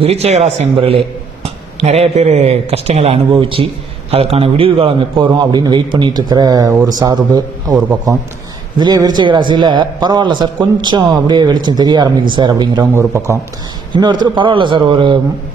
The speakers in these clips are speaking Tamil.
விருச்சிக ராசி என்பவர்களே, நிறைய பேர் கஷ்டங்களை அனுபவித்து அதற்கான விடிவு காலம் எப்போ வரும் அப்படின்னு வெயிட் பண்ணிகிட்டு இருக்கிற ஒரு சார்பு ஒரு பக்கம். இதிலே விருச்சிக ராசியில் பரவாயில்ல சார், கொஞ்சம் அப்படியே வெளிச்சம் தெரிய ஆரம்பிக்குது சார் அப்படிங்கிறவங்க ஒரு பக்கம். இன்னொருத்தர் பரவாயில்ல சார், ஒரு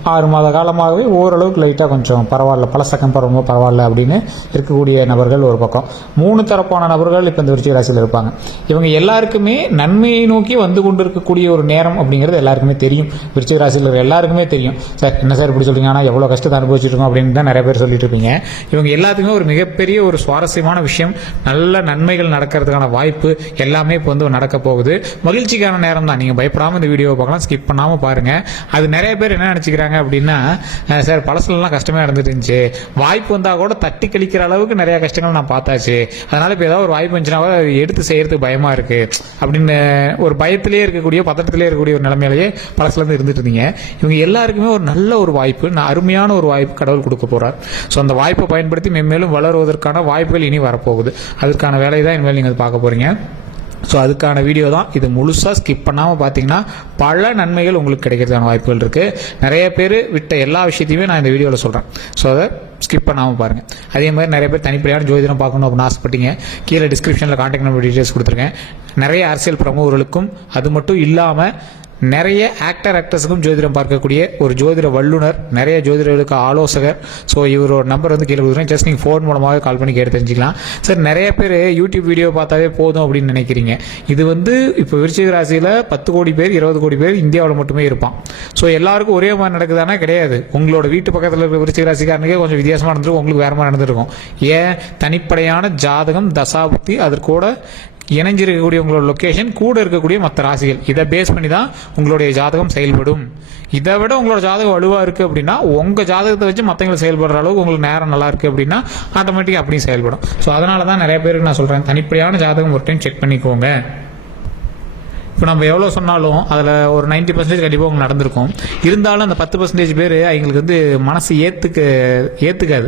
6 மாத காலமாகவே ஓரளவுக்கு லைட்டாக கொஞ்சம் பரவாயில்ல, பழச கம்பேர் பண்ணும்போது பரவாயில்ல அப்படின்னு இருக்கக்கூடிய நபர்கள் ஒரு பக்கம். 3 தரப்பான நபர்கள் இப்போ இந்த விருச்சிக ராசியில் இருப்பாங்க. இவங்க எல்லாருக்குமே நன்மையை நோக்கி வந்து கொண்டு இருக்கக்கூடிய ஒரு நேரம் அப்படிங்கிறது எல்லாருக்குமே தெரியும். விருச்சிக ராசியில் இருக்கிற எல்லாருக்குமே தெரியும். சார் என்ன சார் இப்படி சொல்றீங்க, ஆனால் எவ்வளோ கஷ்டத்தை அனுபவிச்சுட்டு இருக்கோம் அப்படின்னு தான் நிறைய பேர் சொல்லிட்டு இருப்பீங்க. இவங்க எல்லாத்துக்குமே ஒரு மிகப்பெரிய ஒரு சுவாரஸ்யமான விஷயம், நல்ல நன்மைகள் நடக்கிறதுக்கான வாய்ப்பு எல்லாமே இப்போ வந்து நடக்க போகுது. மகிழ்ச்சிக்கான நேரம் தான். நீங்கள் பயப்படாமல் இந்த வீடியோவை பார்க்கலாம், ஸ்கிப் பண்ணாமல் பாருங்க. அது நிறைய பேர் என்ன நினச்சிக்கிறாங்க அப்படின்னா, சார் பழசுலாம் கஷ்டமாக இருந்துட்டு இருந்துச்சு, வாய்ப்பு வந்தால் கூட தட்டி கழிக்கிற அளவுக்கு நிறைய கஷ்டங்கள் நான் பார்த்தாச்சு, அதனால இப்போ ஏதாவது ஒரு வாய்ப்பு இருந்துச்சுன்னா எடுத்து செய்யறதுக்கு பயமாக இருக்கு அப்படின்னு ஒரு பயத்திலே இருக்கக்கூடிய, பதட்டத்திலே இருக்கக்கூடிய ஒரு நிலைமையிலேயே பழசுலேருந்து இருந்துட்டு இருந்தீங்க. இவங்க எல்லாருக்குமே ஒரு நல்ல ஒரு வாய்ப்பு, அருமையான ஒரு வாய்ப்பு கடவுள் கொடுக்க போறார். ஸோ அந்த வாய்ப்பை பயன்படுத்தி மென்மேலும் வளருவதற்கான வாய்ப்புகள் இனி வரப்போகுது. அதற்கான வேலை தான் இனிமேல் நீங்கள் பார்க்க போறீங்க. ஸோ அதுக்கான வீடியோ தான் இது. முழுசாக ஸ்கிப் பண்ணாமல் பார்த்தீங்கன்னா பல நன்மைகள் உங்களுக்கு கிடைக்கிறதுக்கான வாய்ப்புகள் இருக்குது. நிறைய பேர் விட்ட எல்லா விஷயத்தையுமே நான் இந்த வீடியோவில் சொல்கிறேன். ஸோ அதை ஸ்கிப் பண்ணாமல் பாருங்கள். அதே மாதிரி நிறைய பேர் தனிப்படையான ஜோதிடம் பார்க்கணும் அப்படின்னு ஆசைப்பட்டீங்க. கீழே டிஸ்கிரிப்ஷனில் கான்டாக்ட் நம்பர் டீட்டெயில்ஸ் கொடுத்துருக்கேன். நிறைய அரசியல் பிரமுகர்களுக்கும் அது மட்டும் இல்லாமல் நிறைய ஆக்டர்ஸுக்கும் ஜோதிடம் பார்க்கக்கூடிய ஒரு ஜோதிட வல்லுனர், நிறைய ஜோதிடர்களுக்கு ஆலோசகர். ஸோ இவரோட நம்பர் வந்து கீழே கொடுக்குறேன். ஜஸ்ட் நீங்கள் ஃபோன் மூலமாக கால் பண்ணி கேட்டு தெரிஞ்சுக்கலாம். சார் நிறைய பேர் யூடியூப் வீடியோ பார்த்தாவே போதும் அப்படின்னு நினைக்கிறீங்க. இது வந்து இப்போ விருச்சிக ராசியில் 10 கோடி பேர் 20 கோடி பேர் இந்தியாவில் மட்டுமே இருப்பான். ஸோ எல்லாருக்கும் ஒரே மாதிரி நடக்குதானா? கிடையாது. உங்களோட வீட்டு பக்கத்தில் இருக்கிற விருச்சிக ராசிக்காரனுக்கே கொஞ்சம் வித்தியாசமாக நடந்திருக்கும், உங்களுக்கு வேறு மாதிரி நடந்திருக்கும். ஏன்? தனிப்படையான ஜாதகம், தசாபுக்தி, அதற்கூட இணைஞ்சிருக்கக்கூடிய உங்களோட லொக்கேஷன், கூட இருக்கக்கூடிய மற்ற ராசிகள், இதை பேஸ் பண்ணி தான் உங்களுடைய ஜாதகம் செயல்படும். இதை விட உங்களோட ஜாதகம் வலுவாக இருக்குது அப்படின்னா, உங்கள் ஜாதகத்தை வச்சு மற்றவங்களை செயல்படுற அளவுக்கு உங்களுக்கு நேரம் நல்லா இருக்குது அப்படின்னா ஆட்டோமேட்டிக்காக அப்படியும் செயல்படும். ஸோ அதனால தான் நிறைய பேருக்கு நான் சொல்கிறேன், தனிப்படையான ஜாதகம் ஒரு டைம் செக் பண்ணிக்கோங்க. இப்போ நம்ம எவ்வளோ சொன்னாலும் அதில் ஒரு 90% கண்டிப்பாக உங்களுக்கு நடந்திருக்கும். இருந்தாலும் அந்த 10% பேர் அவங்களுக்கு வந்து மனசு ஏற்றுக்காது.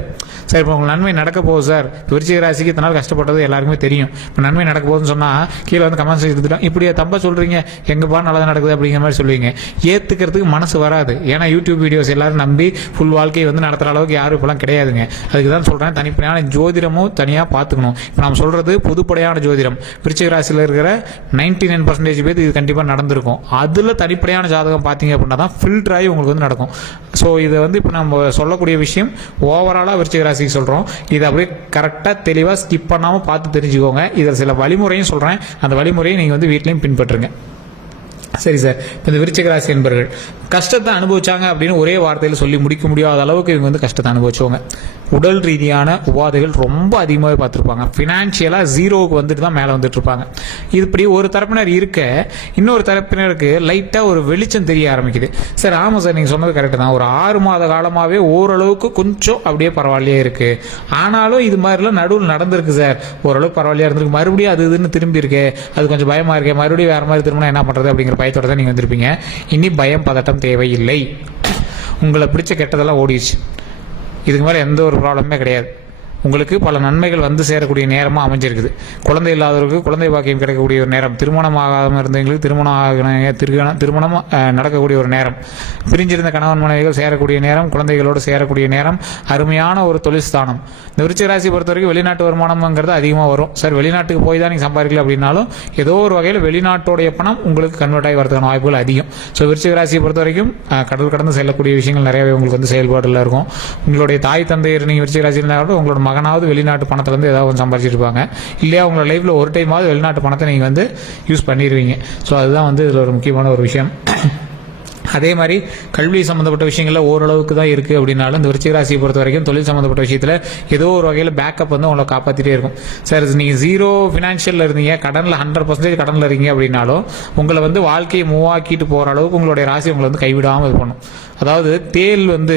சார் இப்போ உங்களுக்கு நன்மை நடக்க போகுது சார், விருச்சிக ராசிக்கு இத்தனை நாள் கஷ்டப்பட்டது எல்லாருக்குமே தெரியும், இப்போ நன்மை நடக்க போகுதுன்னு சொன்னால் கீழே வந்து கமெண்ட்ஸ் எடுத்துட்டோம், இப்படியே தப்பா சொல்கிறீங்க, எங்கப்பா நல்லதாக நடக்குது அப்படிங்கிற மாதிரி சொல்லுவீங்க. ஏற்றுக்கிறதுக்கு மனசு வராது. ஏன்னா யூடியூப் வீடியோஸ் எல்லாரும் நம்பி ஃபுல் வாழ்க்கையை வந்து நடத்துகிற அளவுக்கு யாரும் இப்போலாம் கிடையாதுங்க. அதுக்கு தான் சொல்கிறேன், தனிப்படையான ஜோதிடமும் தனியாக பார்த்துக்கணும். இப்போ நம்ம சொல்கிறது பொதுப்படையான ஜோதிடம். விருச்சிக ராசியில் இருக்கிற 99% பேர் இது கண்டிப்பாக நடந்திருக்கும். அதில் தனிப்படையான ஜாதகம் பார்த்தீங்க அப்படின்னா தான் ஃபில்டர் ஆகி உங்களுக்கு வந்து நடக்கும். ஸோ இதை வந்து இப்போ நம்ம சொல்லக்கூடிய விஷயம் ஓவராலாக விருச்சிக ராசிக்கு சொல்கிறோம். இதை அப்படியே கரெக்டாக தெளிவாக ஸ்கிப் பண்ணாமல் பார்த்து தெரிஞ்சுக்கோங்க. இதில் சில வழிமுறையும் சொல்கிறேன், அந்த வழிமுறையை நீங்கள் வந்து வீட்லையும் பின்பற்றுங்க. சரி சார், இப்போ இந்த விருச்சிக ராசி என்பர்கள் கஷ்டத்தை அனுபவிச்சாங்க அப்படின்னு ஒரே வார்த்தையில் சொல்லி முடிக்க முடியாத அளவுக்கு இவங்க வந்து கஷ்டத்தை அனுபவிச்சவங்க. உடல் ரீதியான உபாதைகள் ரொம்ப அதிகமாகவே பார்த்துருப்பாங்க. ஃபினான்ஷியலாக ஜீரோவுக்கு வந்துட்டு தான் மேலே வந்துட்டு இருப்பாங்க. இது இப்படி ஒரு தரப்பினர் இருக்க, இன்னொரு தரப்பினருக்கு லைட்டாக ஒரு வெளிச்சம் தெரிய ஆரம்பிக்குது. சார் ஆமாம் சார், நீங்கள் சொன்னது கரெக்டு தான். ஒரு 6 மாத காலமாகவே ஓரளவுக்கு கொஞ்சம் அப்படியே பரவாயில்லையே இருக்குது. ஆனாலும் இது மாதிரிலாம் நடுவில் நடந்திருக்கு சார், ஓரளவுக்கு பரவாயில்லையா இருந்திருக்கு, மறுபடியும் அது இதுன்னு திரும்பி இருக்கு, அது கொஞ்சம் பயமாக இருக்கு, மறுபடியும் வேறு மாதிரி திரும்பினா என்ன பண்ணுறது அப்படிங்கிற பயத்தோட தான் நீங்கள் வந்திருப்பீங்க. இனி பயம் பதட்டம் தேவையில்லை. உங்களை பிடிச்ச கெட்டதெல்லாம் ஓடிடுச்சு. இதுக்கு மேலே எந்த ஒரு ப்ராப்ளமே கிடையாது. உங்களுக்கு பல நன்மைகள் வந்து சேரக்கூடிய நேரமாக அமைஞ்சிருக்குது. குழந்தை இல்லாதவர்களுக்கு குழந்தை பாக்கியம் கிடைக்கக்கூடிய ஒரு நேரம், திருமணம் ஆகாமல் இருந்தவங்களுக்கு திருமணம் நடக்கக்கூடிய ஒரு நேரம், பிரிஞ்சிருந்த கணவன் மனைவிகள் சேரக்கூடிய நேரம், குழந்தைகளோடு சேரக்கூடிய நேரம், அருமையான ஒரு தொழில் ஸ்தானம். இந்த விருச்சிக ராசி பொறுத்த வரைக்கும் வெளிநாட்டு வருமானம்ங்கிறது அதிகமாக வரும். சார் வெளிநாட்டுக்கு போய் தான் நீங்கள் சம்பாதிக்கல அப்படின்னாலும் ஏதோ ஒரு வகையில் வெளிநாட்டோடைய பணம் உங்களுக்கு கன்வெர்ட் ஆகி வரதுக்கான வாய்ப்புகள் அதிகம். ஸோ விருச்சிக ராசியை பொறுத்த வரைக்கும் கடல் கடந்து செல்லக்கூடிய விஷயங்கள் நிறையவே உங்களுக்கு வந்து செயல்பாடுல இருக்கும். உங்களுடைய தாய் தந்தையர் நீங்கள் விருச்சிக ராசி இருந்தாலும் உங்களோட மகனாவது வெளிநாட்டு பணத்திலேருந்து ஏதாவது கொஞ்சம் சம்பாதிச்சிருப்பாங்க. இல்லையா உங்களோட லைஃப்பில் ஒரு டைமாவது வெளிநாட்டு பணத்தை நீங்கள் வந்து யூஸ் பண்ணிடுவீங்க. ஸோ அதுதான் வந்து இதில் ஒரு முக்கியமான ஒரு விஷயம். அதே மாதிரி கல்வி சம்மந்தப்பட்ட விஷயங்களில் ஓரளவுக்கு தான் இருக்குது அப்படின்னாலும் இந்த விருச்சிக ராசியை பொறுத்த வரைக்கும் தொழில் சம்மந்தப்பட்ட விஷயத்தில் ஏதோ ஒரு வகையில் பேக்கப் வந்து உங்களை காப்பாற்றிட்டே இருக்கும். சார் நீங்கள் 0 ஃபினான்ஷியலில் இருந்தீங்க, கடனில் 100% கடனில் இருக்கீங்க அப்படின்னாலும் உங்களை வந்து வாழ்க்கையை மூவாக்கிட்டு போகிற அளவுக்கு உங்களுடைய ராசி உங்களை வந்து கைவிடாமல் இது பண்ணும். அதாவது தேல் வந்து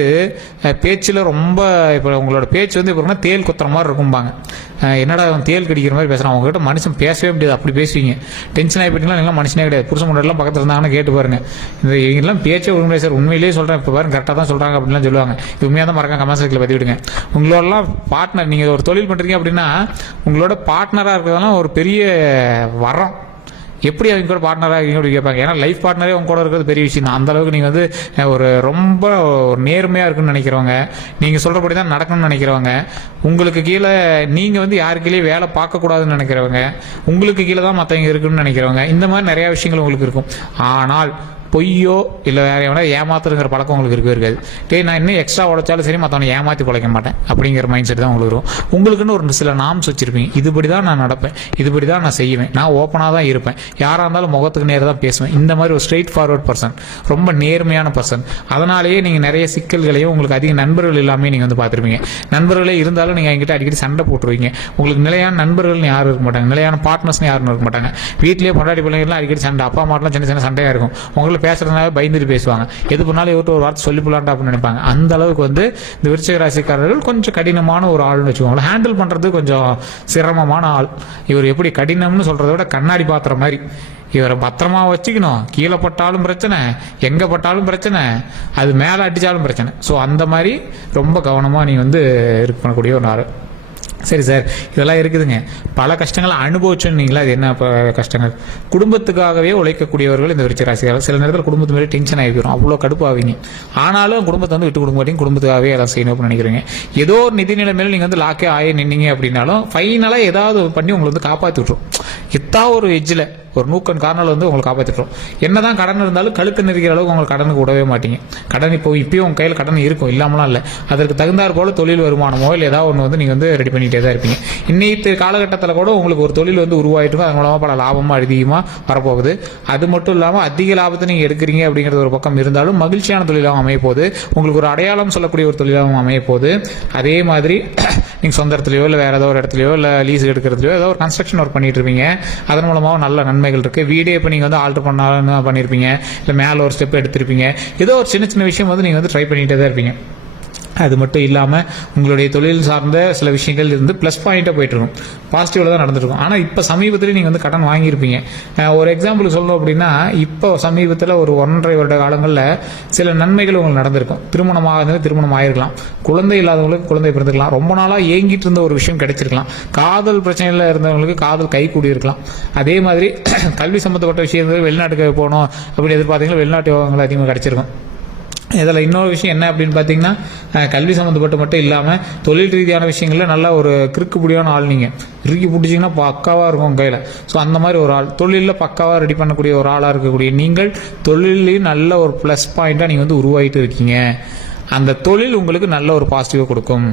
பேச்சில் ரொம்ப, இப்போ உங்களோட பேச்சு வந்து இப்போ தேல் குத்துற மாதிரி இருக்கும்பாங்க. என்னடா அவன் தேல் கடிக்கிற மாதிரி பேசுகிறான், அவங்ககிட்ட மனுஷன் பேசவே முடியாது, அப்படி பேசுவீங்க. டென்ஷன் ஆகிப்பீங்களா? நீங்களாம் மனுஷனே கிடையாது. புருஷன் முன்னாடிலாம் பக்கத்தில் இருந்தாங்கன்னா கேட்டு பாருங்க. இந்த இவங்கெல்லாம் பேச்சே உண்மையிலே சார், உண்மையிலேயே சொல்கிறேன், இப்போ பாருங்க கரெக்டாக தான் சொல்கிறாங்க அப்படின்லாம் சொல்லுவாங்க. இது உண்மையாக தான் மறக்காம கமெண்ட் செக்ஷனில் பற்றி விடுங்க. உங்களோடலாம் பார்ட்னர், நீங்கள் ஒரு தொழில் பண்ணுறீங்க அப்படின்னா உங்களோட பார்ட்னராக இருக்கிறதெல்லாம் ஒரு பெரிய வரம். எப்படி அவங்க கூட பார்ட்னராக இருக்கீங்க அப்படி கேட்பாங்க. ஏன்னா லைஃப் பார்ட்னரே அவங்க கூட இருக்கிறது பெரிய விஷயம் தான். அந்தளவுக்கு நீங்கள் வந்து ஒரு ரொம்ப நேர்மையாக இருக்குன்னு நினைக்கிறவங்க, நீங்கள் சொல்கிறபடி தான் நடக்கணும்னு நினைக்கிறவங்க, உங்களுக்கு கீழே நீங்கள் வந்து யாருக்கிலேயே வேலை பார்க்கக்கூடாதுன்னு நினைக்கிறவங்க, உங்களுக்கு கீழே தான் மற்றவங்க இருக்குன்னு நினைக்கிறவங்க, இந்த மாதிரி நிறையா விஷயங்கள் உங்களுக்கு இருக்கும். ஆனால் பொய்யோ இல்லை வேற எவனா ஏமாத்துறங்கிற பழக்கம் உங்களுக்கு இருக்கவே இருக்காது. நான் இன்னும் எக்ஸ்ட்ரா உழைச்சாலும் சரி மற்றவனை ஏமாற்றி பிழைக்க மாட்டேன் அப்படிங்கிற மைண்ட் செட் தான் உங்களுக்கு இருக்கும். உங்களுக்குன்னு ஒரு சில நாம்ஸ் வச்சிருப்பீங்க. இதுபடி தான் நான் நடப்பேன், இதுபடி தான் நான் செய்வேன், நான் ஓப்பனாக தான் இருப்பேன், யாராக இருந்தாலும் முகத்துக்கு நேரம் தான் பேசுவேன். இந்த மாதிரி ஒரு ஸ்ட்ரெயிட் ஃபார்வர்ட் பர்சன், ரொம்ப நேர்மையான பர்சன். அதனாலேயே நீங்கள் நிறைய சிக்கல்களையும் உங்களுக்கு அதிக நண்பர்கள் இல்லாமல் நீங்கள் வந்து பார்த்துருப்பீங்க. நண்பர்களே இருந்தாலும் நீங்கள் என்கிட்ட அடிக்கடி சண்டை போட்டுருவீங்க. உங்களுக்கு நிலையான நண்பர்கள்னு யாரும் இருக்க மாட்டாங்க, நிலையான பார்ட்னர்ஸ்னு யாரும் இருக்க மாட்டாங்க. வீட்டிலேயே பொண்டாட்டி பிள்ளைங்கலாம் அடிக்கடி சண்டை, அப்பா அம்மாட்டெலாம் சின்ன சின்ன சண்டையாக இருக்கும். உங்களுக்கு பேசுறதுனால பயந்துட்டு பேசுவாங்க. எது பண்ணாலும் இவர்கிட்ட ஒரு வார்த்தை சொல்லி போலான்டா அப்படின்னு நினைப்பாங்க. அந்த அளவுக்கு வந்து இந்த விருச்சிக ராசிக்காரர்கள் கொஞ்சம் கடினமான ஒரு ஆள்னு வச்சுக்கோங்களேன். ஹேண்டில் பண்றது கொஞ்சம் சிரமமான ஆள். இவர் எப்படி கடினம்னு சொல்றதை விட கண்ணாடி பாத்திர மாதிரி. இவரை பத்திரமா வச்சுக்கணும். கீழே பட்டாலும் பிரச்சனை, எங்க பட்டாலும் பிரச்சனை, அது மேலே அடிச்சாலும் பிரச்சனை. ஸோ அந்த மாதிரி ரொம்ப கவனமாக நீ வந்து இது பண்ணக்கூடிய ஒரு ஆள். சரி சார், இதெல்லாம் இருக்குதுங்க. பல கஷ்டங்களை அனுபவிச்சோன்னீங்களா? அது என்ன கஷ்டங்கள்? குடும்பத்துக்காகவே உழைக்கக்கூடியவர்கள் இந்த விருச்சிக ராசிக்காரர்கள். சில நேரத்தில் குடும்பத்து மேலே டென்ஷன் ஆகிடும், அவ்வளோ கடுப்பாவீங்க. ஆனாலும் குடும்பத்தை வந்து விட்டு கொடுக்க மாட்டீங்க, குடும்பத்துக்காகவே எல்லாம் செய்யணும் அப்படின்னு நினைக்கிறீங்க. ஏதோ ஒரு நிதி நிலைமையில நீங்கள் வந்து லாக்கே ஆகி நின்னீங்க அப்படின்னாலும் ஃபைனலாக ஏதாவது பண்ணி உங்களை வந்து காப்பாற்றி விட்டுரும். எத்தா ஒரு எஜ்ஜில் ஒரு நூக்கன் காரணம் வந்து உங்களை காப்பாற்றிட்டுரும். என்னதான் கடன் இருந்தாலும் கழுத்து நெருக்கிற அளவுக்கு உங்களுக்கு கடனுக்கு விடவே மாட்டீங்க. கடன் இப்பயும் உங்கள் கையில் கடன் இருக்கும், இல்லாமலாம் இல்லை. அதற்கு தகுந்தாற் போல தொழில் வருமானமோ இல்லை ஏதாவது ஒன்று வந்து நீங்கள் வந்து ரெடி பண்ணிகிட்டே தான் இருப்பீங்க. இன்னைக்கு காலகட்டத்தில் கூட உங்களுக்கு ஒரு தொழில் வந்து உருவாயிட்டு அது மூலமாக பல லாபமாக அதிகமாக வரப்போகுது. அது மட்டும் இல்லாமல் அதிக லாபத்தை நீங்கள் எடுக்கிறீங்க அப்படிங்கிறது ஒரு பக்கம் இருந்தாலும் மகிழ்ச்சியான தொழிலாகவும் அமைய போகுது. உங்களுக்கு ஒரு அடையாளம் சொல்லக்கூடிய ஒரு தொழிலாகவும் அமைய போகுது. அதே மாதிரி நீங்கள் சொந்த இடத்துலையோ இல்லை வேறு ஏதோ ஒரு இடத்துலையோ இல்லை லீஸ் எடுக்கிறதுலையோ ஏதோ ஒரு கன்ஸ்ட்ரக்ஷன் ஒர்க் பண்ணிட்டு இருப்பீங்க. அதன் மூலமாக நல்ல நன்மைகள் இருக்குது. வீடே இப்போ நீங்கள் வந்து ஆல்டர் பண்ணாலும் பண்ணியிருப்பீங்க, இல்லை மேலே ஒரு ஸ்டெப் எடுத்திருப்பீங்க. ஏதோ ஒரு சின்ன சின்ன விஷயம் வந்து நீங்கள் வந்து ட்ரை பண்ணிகிட்டே தான் இருப்பீங்க. அது மட்டும் இல்லாமல் உங்களுடைய தொழில் சார்ந்த சில விஷயங்கள் இருந்து ப்ளஸ் பாயிண்ட்டாக போயிட்டுருக்கும், பாசிட்டிவில் தான் நடந்துருக்கும். ஆனால் இப்போ சமீபத்தில் நீங்கள் வந்து கடன் வாங்கியிருப்பீங்க. ஒரு எக்ஸாம்பிள் சொல்லணும் அப்படின்னா, இப்போ சமீபத்தில் ஒரு 1.5 வருட காலங்களில் சில நன்மைகள் உங்களுக்கு நடந்திருக்கும். திருமணம் ஆகிருக்கலாம், குழந்தை இல்லாதவங்களுக்கு குழந்தை பிறந்திருக்கலாம், ரொம்ப நாளாக ஏங்கிட்டு இருந்த ஒரு விஷயம் கிடைச்சிருக்கலாம், காதல் பிரச்சனையில் இருந்தவங்களுக்கு காதல் கை கூடியிருக்கலாம். அதே மாதிரி கல்வி சம்மந்தப்பட்ட விஷயங்கள் வெளிநாட்டுக்கு போகணும் அப்படின்னு எதிர்பார்த்தீங்கன்னா வெளிநாட்டு யோகங்கள் அதிகமாக கிடைச்சிருக்கும். இதில் இன்னொரு விஷயம் என்ன அப்படின்னு பார்த்தீங்கன்னா, கல்வி சம்மந்தப்பட்டு மட்டும் இல்லாமல் தொழில் ரீதியான விஷயங்களில் நல்லா ஒரு கிறுக்கு பிடியான ஆள். நீங்கள் இறுக்கி பிடிச்சிங்கன்னா பக்காவாக இருக்கும் கையில். ஸோ அந்த மாதிரி ஒரு ஆள், தொழிலில் பக்காவாக ரெடி பண்ணக்கூடிய ஒரு ஆளாக இருக்கக்கூடிய நீங்கள் தொழிலையும் நல்ல ஒரு ப்ளஸ் பாயிண்ட்டாக நீங்கள் வந்து உருவாகிட்டு இருக்கீங்க. அந்த தொழில் உங்களுக்கு நல்ல ஒரு பாசிட்டிவாக கொடுக்கும்.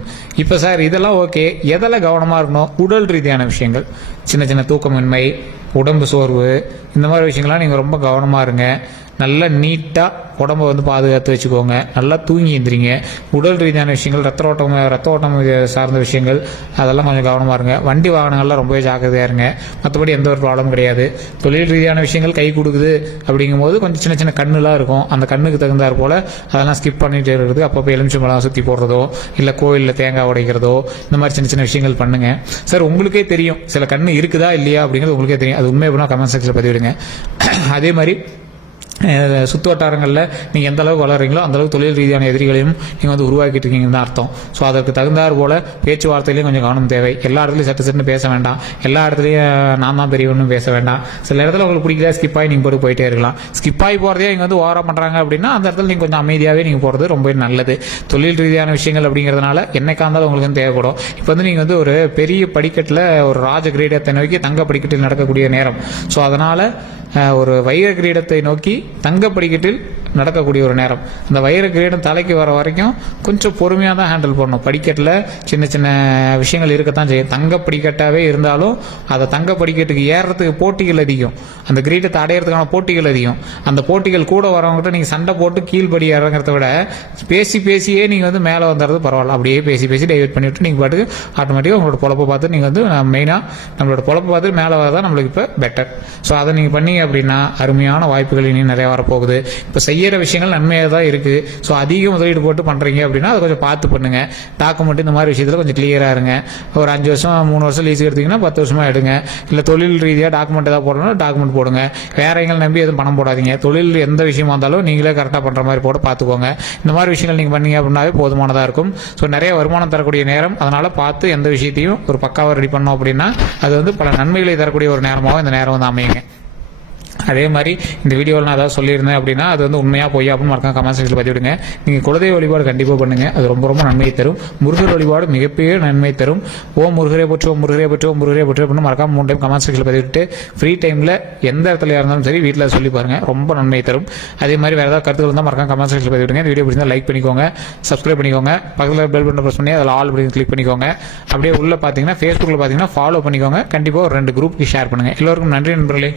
இப்போ சார் இதெல்லாம் ஓகே, எதில் கவனமாக இருக்கணும்? உடல் ரீதியான விஷயங்கள், சின்ன சின்ன தூக்கமின்மை, உடம்பு சோர்வு, இந்த மாதிரி விஷயங்கள்லாம் நீங்கள் ரொம்ப கவனமாக இருங்க. நல்லா நீட்டாக உடம்பை வந்து பாதுகாத்து வச்சுக்கோங்க. நல்லா தூங்கி எழுந்திரிங்க. உடல் ரீதியான விஷயங்கள், ரத்த ஓட்டம் சார்ந்த விஷயங்கள் அதெல்லாம் கொஞ்சம் கவனமாக இருங்க. வண்டி வாகனங்கள்லாம் ரொம்பவே ஜாக்கிரதையாக இருங்க. மற்றபடி எந்த ஒரு ப்ராப்ளமும் கிடையாது. தொழில் ரீதியான விஷயங்கள் கை கொடுக்குது அப்படிங்கும்போது கொஞ்சம் சின்ன சின்ன கண்ணுலாம் இருக்கும். அந்த கண்ணுக்கு தகுந்தாற் போல் அதெல்லாம் ஸ்கிப் பண்ணிட்டு இருக்கிறது. அப்பப்போ எலுமிச்சம்பழம் சுற்றி போடுறதோ இல்லை கோயிலில் தேங்காய் உடைக்கிறதோ இந்த மாதிரி சின்ன சின்ன விஷயங்கள் பண்ணுங்க. சார் உங்களுக்கே தெரியும் சில கண்ணு இருக்குதா இல்லையா அப்படிங்கிறது உங்களுக்கே தெரியும். அது உண்மை அப்படின்னா கமெண்ட் செக்ஷனில் பதிவிடுங்க. அதே மாதிரி சுற்று வட்டாரங்களில் நீங்கள் எந்த அளவுக்கு வளர்றீங்களோ அந்தளவுக்கு தொழில் ரீதியான எதிரிகளையும் நீங்கள் வந்து உருவாக்கிட்டு இருக்கீங்கன்னு தான் அர்த்தம். ஸோ அதற்கு தகுந்தாற் போல் பேச்சுவார்த்தையிலையும் கொஞ்சம் கவனம் தேவை. எல்லா இடத்துலையும் சட்டுன்னு பேச வேண்டாம், எல்லா இடத்துலையும் நான் தான் பெரியவன்னு பேச வேண்டாம். சில இடத்துல உங்களுக்கு பிடிக்கல ஸ்கிப் ஆகி நீங்கள் போயிட்டே இருக்கலாம். ஸ்கிப் ஆகி போகிறதே இங்கே வந்து ஓவராக பண்ணுறாங்க அப்படின்னா அந்த இடத்துல நீங்கள் கொஞ்சம் அமைதியாகவே நீங்கள் போகிறது ரொம்ப நல்லது. தொழில் ரீதியான விஷயங்கள் அப்படிங்கிறதுனால என்னைக்கா இருந்தாலும் உங்களுக்கு வந்து தேவைப்படும். இப்போ வந்து நீங்கள் வந்து ஒரு பெரிய படிக்கட்டில் ஒரு ராஜ கிரீடத்தை நோக்கி தங்க படிக்கட்டில் நடக்கக்கூடிய நேரம். ஸோ அதனால் ஒரு வைர கிரீடத்தை நோக்கி தங்க படிக்கட்டில் நடக்கக்கூடிய ஒரு நேரம். அந்த வைர கிரீடம் தலைக்கு வர வரைக்கும் கொஞ்சம் பொறுமையாக தான் ஹேண்டில் பண்ணணும். படிக்கட்டில் சின்ன சின்ன விஷயங்கள் இருக்கத்தான் செய்யும். தங்க படிக்கட்டாகவே இருந்தாலும் அதை தங்க படிக்கட்டுக்கு ஏறுறதுக்கு போட்டிகள் அதிகம், அந்த கிரீடத்தை அடையிறதுக்கான போட்டிகள் அதிகம். அந்த போட்டிகள் கூட வரவங்ககிட்ட நீங்கள் சண்டை போட்டு கீழ்படி இறங்குறத விட பேசியே நீங்கள் வந்து மேலே வந்துடுறது பரவாயில்ல. அப்படியே பேசி டைவர்ட் பண்ணிவிட்டு நீங்கள் பாட்டுக்கு ஆட்டோமேட்டிக்காக உங்களோட பொழப்பை பார்த்து நீங்கள் வந்து மெயினாக நம்மளோட பொழப்பை பார்த்து மேலே வரதான் நம்மளுக்கு இப்போ பெட்டர். ஸோ அதை நீங்கள் பண்ணி அப்படின்னா அருமையான வாய்ப்புகள் இனி நிறைய வரப்போகுது. இப்போ செய்கிற விஷயங்கள் நன்மையாக தான் இருக்குது. ஸோ அதிக முதலீடு போட்டு பண்ணுறீங்க அப்படின்னா அதை கொஞ்சம் பார்த்து பண்ணுங்கள். டாக்குமெண்ட் இந்த மாதிரி விஷயத்தில் கொஞ்சம் கிளியராக இருங்க. ஒரு 5 வருஷம் 3 வருஷம் லீஸ் எடுத்திங்கன்னா 10 வருஷமாக எடுங்க. இல்லை தொழில் ரீதியாக டாக்குமெண்ட் ஏதாவது போடணும் டாக்குமெண்ட் போடுங்க. வேற எங்களை நம்பி எதுவும் பணம் போடாதீங்க. தொழில் எந்த விஷயமா இருந்தாலும் நீங்களே கரெக்டாக பண்ணுற மாதிரி போட பார்த்துக்கோங்க. இந்த மாதிரி விஷயங்கள் நீங்கள் பண்ணீங்க அப்படின்னாவே போதுமானதாக இருக்கும். ஸோ நிறைய வருமானம் தரக்கூடிய நேரம். அதனால் பார்த்து எந்த விஷயத்தையும் ஒரு பக்காவாக ரெடி பண்ணோம் அப்படின்னா அது வந்து பல நன்மைகளை தரக்கூடிய ஒரு நேரமாகவும் இந்த நேரம் வந்து அமையுங்க. அதே மாதிரி இந்த வீடியோவில் நான் ஏதாவது சொல்லியிருந்தேன் அப்படின்னா அது வந்து உண்மையாக பொய்யா அப்படின்னு மறக்காம கமெண்ட் செக்ஷனில் பதிவிடுங்க. நீங்கள் குலதெய்வ வழிபாடு கண்டிப்பாக பண்ணுங்கள், அது ரொம்ப ரொம்ப நன்மையை தரும். முருகர் வழிபாடு மிகப்பெரிய நன்மை தரும். ஓம் முருகரே போற்றி, ஓம் முருகரே போற்றி, ஓம் முருகரே போற்றி அப்படின்னு மறக்காம 3 டைம் கமெண்ட் செக்ஷனில் பதிவிட்டு ஃப்ரீ டைமில் எந்த இடத்துல இருந்தாலும் சரி வீட்டில் சொல்லி பாருங்கள், ரொம்ப நன்மை தரும். அதே மாதிரி வேறு ஏதாவது கருத்துக்கள் இருந்தால் மறக்காம கமெண்ட் செக்ஷனில் பதிவிடுங்க. இந்த வீடியோ பிடிச்சிருந்தா லைக் பண்ணிக்கோங்க, சப்ஸ்கிரைப் பண்ணிக்கோங்க, பக்கத்தில் பெல் பட்டன் ப்ரெஸ் பண்ணி அதில் ஆல் அப்படின்னு கிளிக் பண்ணிக்கோங்க. அப்படியே உள்ள பார்த்தீங்கன்னா ஃபேஸ்புக்கில் பார்த்தீங்கன்னா ஃபாலோ பண்ணிக்கோங்க. கண்டிப்பாக ஒரு 2 குரூப்புக்கு ஷேர் பண்ணுங்கள். எல்லோருக்கும் நன்றி நண்பர்களே.